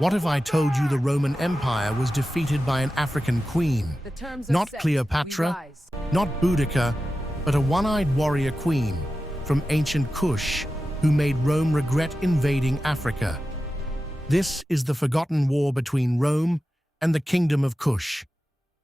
What if I told you the Roman Empire was defeated by an African queen? Not Cleopatra, not Boudica, but a one-eyed warrior queen from ancient Kush who made Rome regret invading Africa. This is the forgotten war between Rome and the Kingdom of Kush,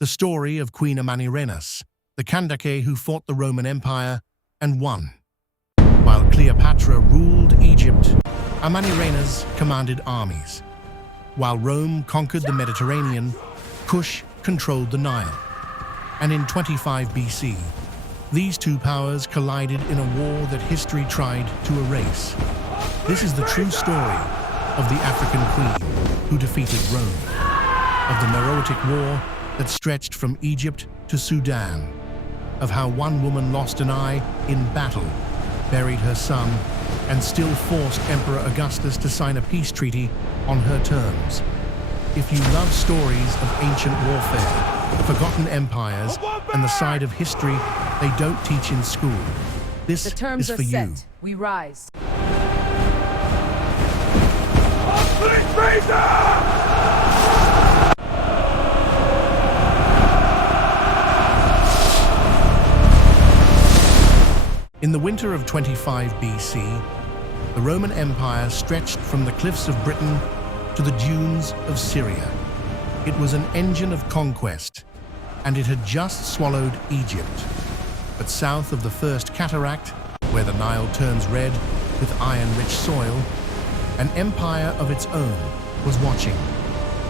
the story of Queen Amanirenas, the Kandake who fought the Roman Empire and won. While Cleopatra ruled Egypt, Amanirenas commanded armies. While Rome conquered the Mediterranean, Kush controlled the Nile. And in 25 BC, these two powers collided in a war that history tried to erase. This is the true story of the African queen who defeated Rome, of the Meroitic War that stretched from Egypt to Sudan, of how one woman lost an eye in battle, buried her son, and still forced Emperor Augustus to sign a peace treaty on her terms. If you love stories of ancient warfare, forgotten empires, and the side of history they don't teach in school, this is for you. We rise. In the winter of 25 BC, the Roman Empire stretched from the cliffs of Britain to the dunes of Syria. It was an engine of conquest, and it had just swallowed Egypt. But south of the First Cataract, where the Nile turns red with iron-rich soil, an empire of its own was watching.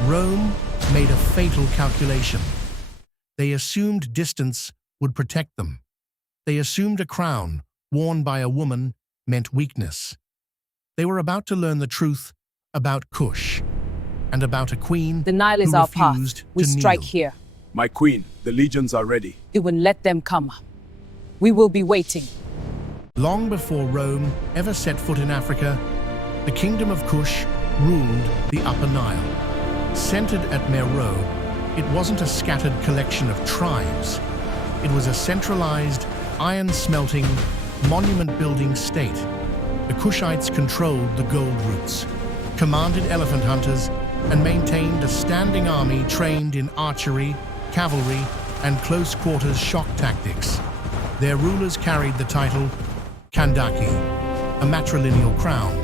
Rome made a fatal calculation. They assumed distance would protect them. They assumed a crown worn by a woman meant weakness. They were about to learn the truth about Kush and about a queen The Nile is who our path. refused We to strike kneel. here. My queen, the legions are ready. We will let them come. We will be waiting. Long before Rome ever set foot in Africa, the Kingdom of Kush ruled the Upper Nile. Centered at Meroe, it wasn't a scattered collection of tribes. It was a centralized, iron-smelting, monument-building state. The Kushites controlled the gold routes, commanded elephant hunters, and maintained a standing army trained in archery, cavalry, and close-quarters shock tactics. Their rulers carried the title Kandake, a matrilineal crown,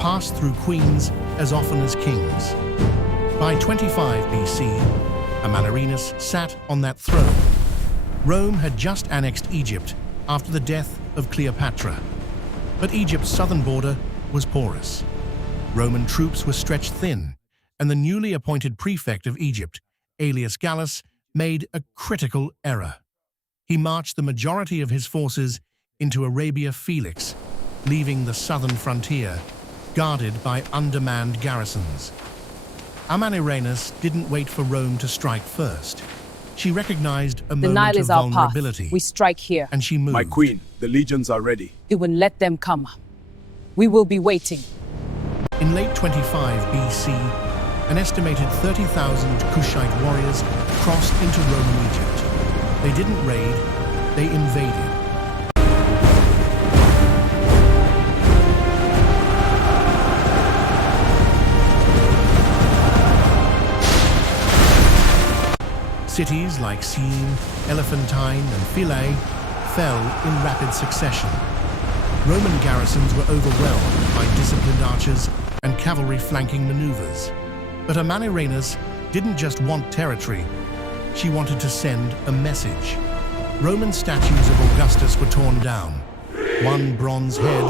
passed through queens as often as kings. By 25 BC, Amanirenas sat on that throne. Rome had just annexed Egypt after the death of Cleopatra. But Egypt's southern border was porous. Roman troops were stretched thin, and the newly appointed prefect of Egypt, Aelius Gallus, made a critical error. He marched the majority of his forces into Arabia Felix, leaving the southern frontier guarded by undermanned garrisons. Amanirenas didn't wait for Rome to strike first. She recognized a The moment Nile of is our path. vulnerability, We strike here. and she moved. My queen, the legions are ready. We will let them come. We will be waiting. In late 25 BC, an estimated 30,000 Kushite warriors crossed into Roman Egypt. They didn't raid, they invaded. Cities like Syene, Elephantine, and Philae fell in rapid succession. Roman garrisons were overwhelmed by disciplined archers and cavalry flanking maneuvers. But Amanirenas didn't just want territory, she wanted to send a message. Roman statues of Augustus were torn down. One bronze head,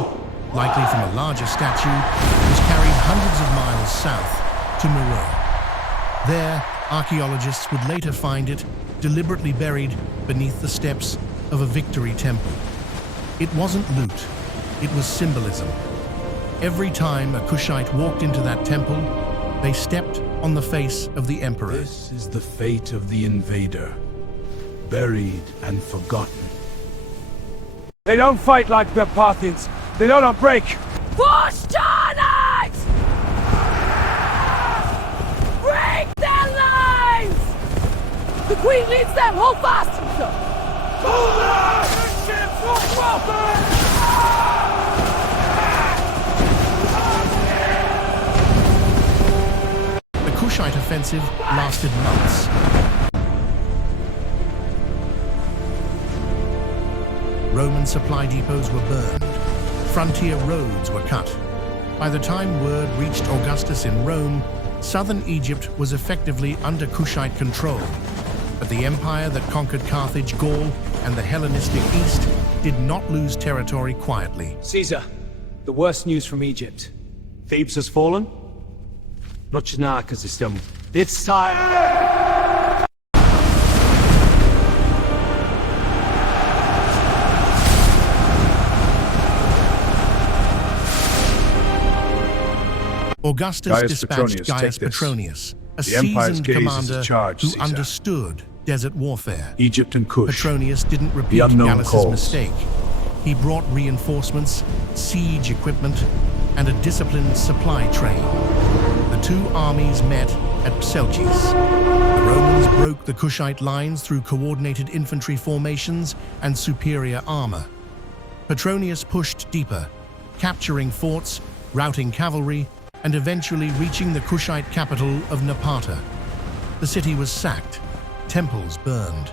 likely from a larger statue, was carried hundreds of miles south to Meroe. There, archaeologists would later find it deliberately buried beneath the steps of a victory temple. It wasn't loot, it was symbolism. Every time a Kushite walked into that temple, they stepped on the face of the emperor. This is the fate of the invader, buried and forgotten. They don't fight like the Parthians. They don't break. Push tonight! Break their lines! The queen leads them! Hold fast! Kushite offensive lasted months. Roman supply depots were burned. Frontier roads were cut. By the time word reached Augustus in Rome, southern Egypt was effectively under Kushite control. But the empire that conquered Carthage, Gaul, and the Hellenistic East did not lose territory quietly. Caesar, the worst news from Egypt. Thebes has fallen? Not just now, because it's done. It's time! Augustus dispatched Gaius Petronius, a seasoned commander who understood desert warfare. Egypt and Kush. Petronius didn't repeat Gallus's mistake. He brought reinforcements, siege equipment, and a disciplined supply train. The two armies met at Pselchis. The Romans broke the Kushite lines through coordinated infantry formations and superior armor. Petronius pushed deeper, capturing forts, routing cavalry, and eventually reaching the Kushite capital of Napata. The city was sacked, temples burned.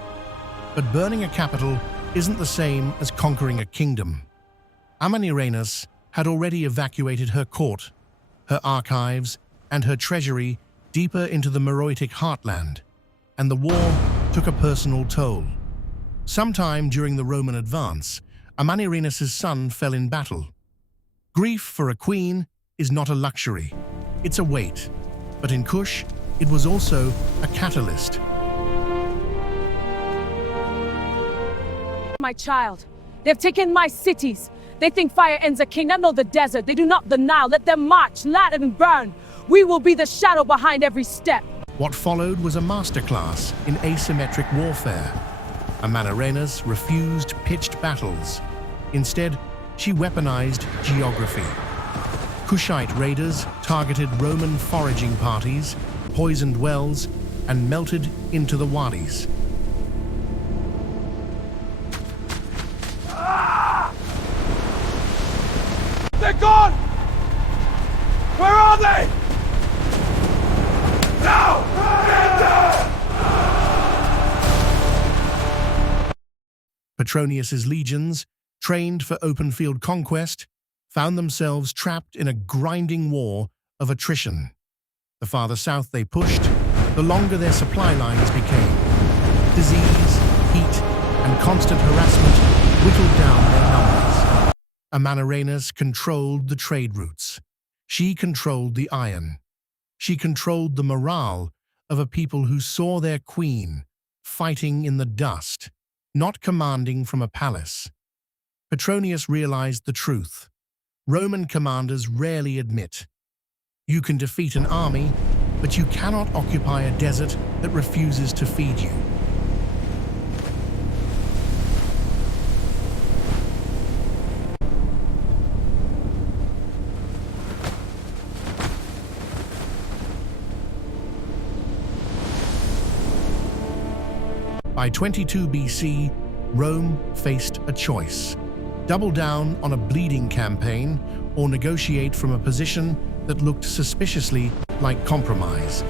But burning a capital isn't the same as conquering a kingdom. Amanirenas had already evacuated her court, her archives, and her treasury deeper into the Meroitic heartland, and the war took a personal toll. Sometime during the Roman advance, Amanirenas' son fell in battle. Grief for a queen is not a luxury, it's a weight. But in Kush, it was also a catalyst. My child, they've taken my cities. They think fire ends a kingdom, no the desert. They do not the Nile. Let them march, let them burn. We will be the shadow behind every step. What followed was a masterclass in asymmetric warfare. Amanirenas refused pitched battles. Instead, she weaponized geography. Kushite raiders targeted Roman foraging parties, poisoned wells, and melted into the wadis. They're gone! Where are they? Now! Petronius's legions, trained for open field conquest, found themselves trapped in a grinding war of attrition. The farther south they pushed, the longer their supply lines became. Disease, heat, and constant harassment whittled down their numbers. Amanirenas controlled the trade routes. She controlled the iron. She controlled the morale of a people who saw their queen fighting in the dust, not commanding from a palace. Petronius realized the truth. Roman commanders rarely admit. You can defeat an army, but you cannot occupy a desert that refuses to feed you. By 22 BC, Rome faced a choice. Double down on a bleeding campaign or negotiate from a position that looked suspiciously like compromise.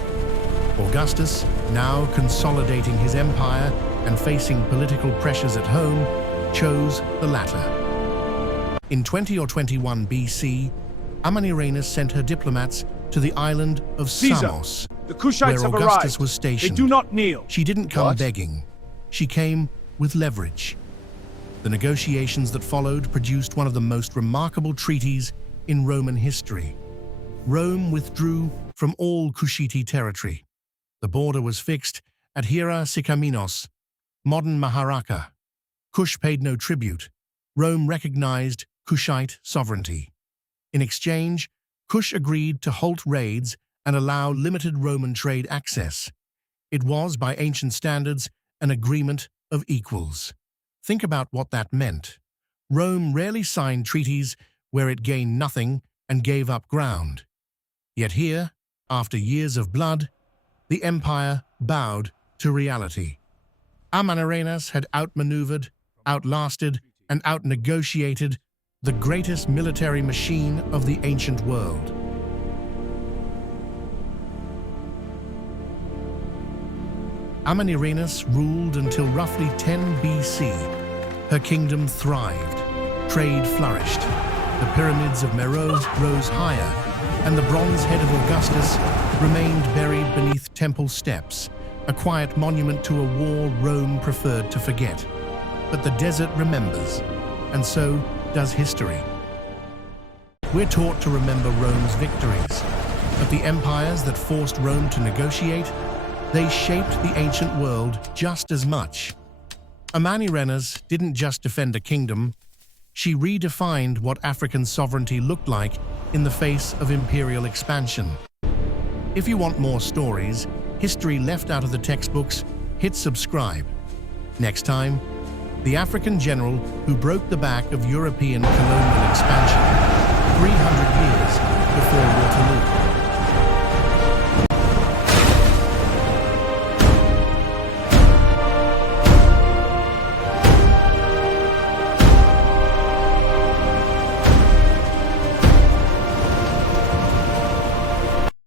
Augustus, now consolidating his empire and facing political pressures at home, chose the latter. In 20 or 21 BC, Amanirenas sent her diplomats to the island of Samos, the Kushites where have Augustus arrived. was stationed. They do not kneel. She didn't come begging. She came with leverage. The negotiations that followed produced one of the most remarkable treaties in Roman history. Rome withdrew from all Kushite territory. The border was fixed at Hira Sikaminos, modern Maharaka. Kush paid no tribute. Rome recognized Kushite sovereignty. In exchange, Kush agreed to halt raids and allow limited Roman trade access. It was, by ancient standards, an agreement of equals. Think about what that meant. Rome rarely signed treaties where it gained nothing and gave up ground. Yet here, after years of blood, the empire bowed to reality. Amanirenas had outmaneuvered, outlasted, and outnegotiated the greatest military machine of the ancient world. Amanirenas ruled until roughly 10 BC. Her kingdom thrived. Trade flourished. The pyramids of Meroe rose higher, and the bronze head of Augustus remained buried beneath temple steps, a quiet monument to a war Rome preferred to forget. But the desert remembers, and so does history. We're taught to remember Rome's victories, but the empires that forced Rome to negotiate, they shaped the ancient world just as much. Amanirenas didn't just defend a kingdom, she redefined what African sovereignty looked like in the face of imperial expansion. If you want more stories, history left out of the textbooks, hit subscribe. Next time, the African general who broke the back of European colonial expansion 300 years before Waterloo.